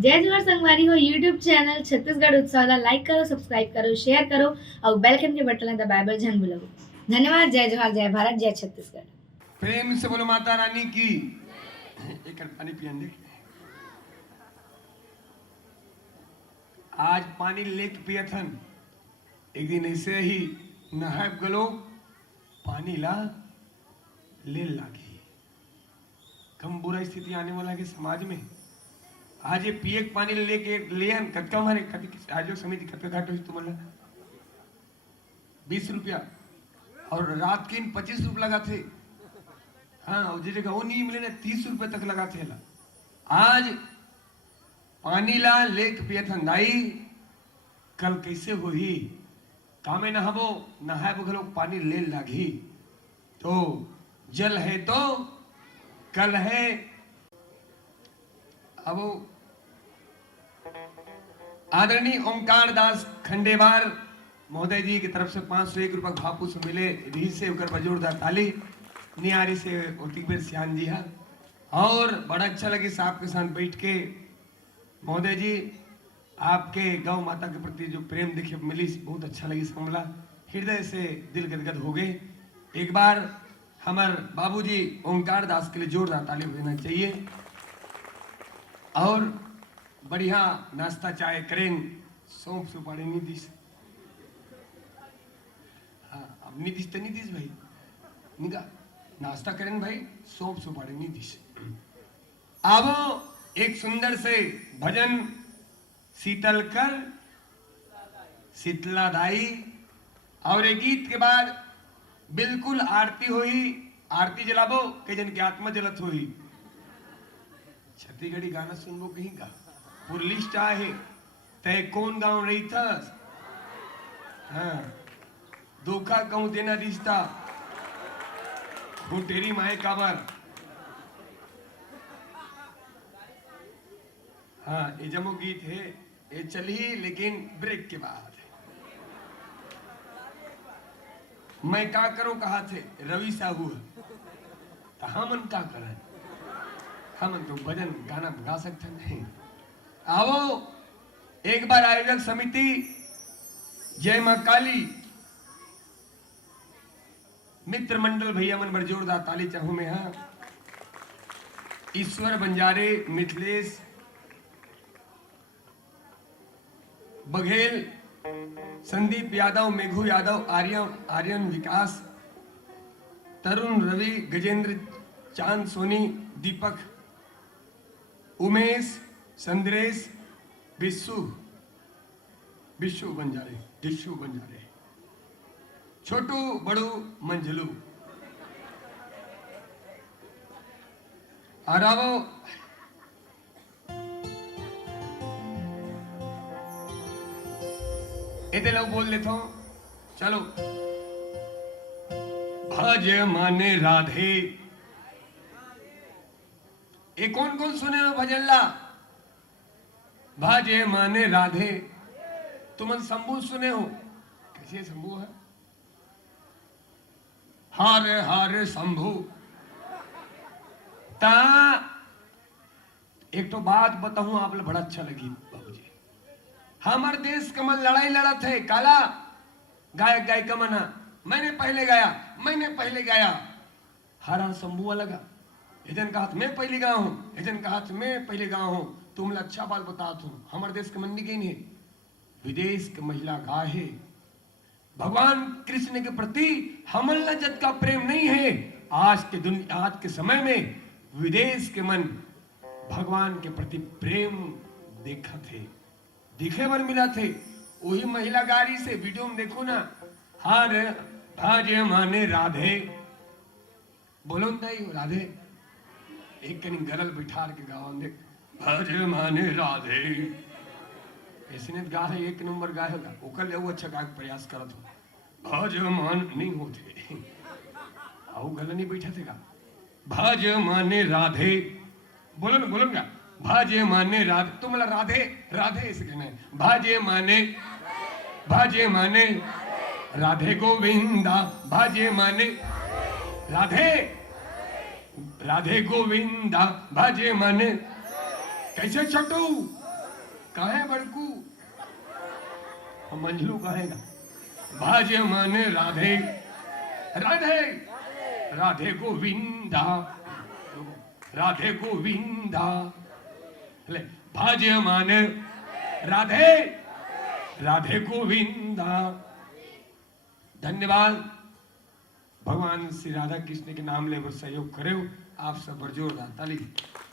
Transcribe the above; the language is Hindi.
जय जोहर संगवारी हो यूट्यूब चैनल छत्तीसगढ़ उत्सव लाइक करो, सब्सक्राइब करो, शेयर करो और बेल आइकन के बटन दबाए झन भूलो। धन्यवाद। जय जोहर, जय भारत, जय छत्तीसगढ़। प्रेम से बोलो माता रानी की। एक पानी पियन दे। आज पानी लेके पियथन, एक दिन ऐसे ही नहाब गलो, पानी ला ले लागी। कम बुरा स्थिति आने वाला है समाज में। आज ये पिए पानी लेके लेन कतका मारे आज समिति कतका घाट हो तुम्हारा 20 रुपया और रात के 25 रुपये लगा थे। हाँ, जिस जगह वो नहीं मिले ना 30 रुपये तक लगा थे। आज पानी ला लेक पियथन दाई, कल कैसे होही कामे नहाबो नहाबो घलो पानी ले लागी। तो जल है तो कल है। अब आदरणीय ओमकार दास खंडेवार महोदय जी की तरफ से 501 रुपये भापूस मिले री से ऊपर जोरदार ताली। नियारी से ओतिकबीर सियान जी है और बड़ा अच्छा लगे साहब के साथ बैठ के। महोदय जी आपके गौ माता के प्रति जो प्रेम देखे मिली बहुत अच्छा लगी, समला हृदय से दिल गदगद हो गए। एक बार हमारे बाबूजी ओमकार दास के लिए जोरदार ताली देना चाहिए। और बढ़िया नाश्ता चाय करें, सौंप सुपारी नीतीश। हाँ, अब नीतीश तो नीतीश भाई निका नाश्ता करें भाई, सौंप सुपारी नीतीश। अब एक सुंदर से भजन शीतल कर शीतलादाई और एक गीत के बाद बिल्कुल आरती हुई। आरती जलाबो के जन की आत्मा जलत हुई। छत्तीसगढ़ी गाना सुनबो कहीं का पूरी लिस्ट आहे तय कौन गाँव रही था। हाँ, धोखा कहूं देना रिश्ता हूँ तेरी माए काबर। हाँ, ये जमो गीत है, ये चली लेकिन ब्रेक के बाद। मैं का करूं कहा थे रवि साहू तो हमन का करें, हम तो भजन गाना गा सकते नहीं। आओ एक बार आयोजक समिति जय मां काली मित्र मंडल भैया मन बड़ जोरदार ताली चाहूं मैं। हाँ, ईश्वर बंजारे, मिथिलेश बघेल, संदीप यादव, मेघू यादव, आर्यन विकास, तरुण रवि, गजेंद्र, चांद सोनी, दीपक, उमेश, संद्रेश, विश्व बंजारे, छोटू बड़ू मंझलू। और अब इधर लोग बोल लेता हूं, चलो। भज माने राधे, ये कौन कौन सुने हो भजन ला? भजे माने राधे। तुम शंभू सुने हो? कैसे शंभू है? हारे हारे शंभू। ता एक तो बात बताऊं आप लोग बड़ा अच्छा लगी बाबूजी। हमारे देश कमल लड़ाई लड़ा थे काला गायक गायिका मना। मैंने पहले गाया हरा शंभू लगा। एजन का हाथ मैं पहले गाँव हूँ, एजन का हाथ मैं पहले गाँव हूँ। तुम अच्छा बात बताता हूँ, हमारे देश के मंडी गई नहीं, विदेश की महिला गाहे। भगवान कृष्ण के प्रति हमल जत का प्रेम नहीं है। आज के समय में विदेश के मन भगवान के प्रति प्रेम देखा थे, दिखे बर मिला थे। वही महिला गारी से वीडियो में देखो ना, हार भाजे माने राधे। बोलो नहीं राधे, एक कहीं गरल बिठार के गाँव देख भाजे माने राधे। ऐसे गा है, एक नंबर गाय होगा ओकर ले अच्छा गाय प्रयास करत हो। भज मान नहीं होते आओ गल नहीं बैठा थे गा भज माने राधे। बोलो गा भाजे माने राधे। तुम बोला राधे राधे ऐसे कहना है। भाजे माने राधे गोविंदा। भाजे माने राधे गोविंदा। भाजे माने कैसे छोटू काहे बड़कू मंजलू कहेगा भाज मन राधे राधे राधे गोविंदा राधे गोविंदा ले भाज मन राधे राधे गोविंदा। धन्यवाद। भगवान श्री राधा कृष्ण के नाम ले सहयोग करे आप सब बड़ जोरदार ताली।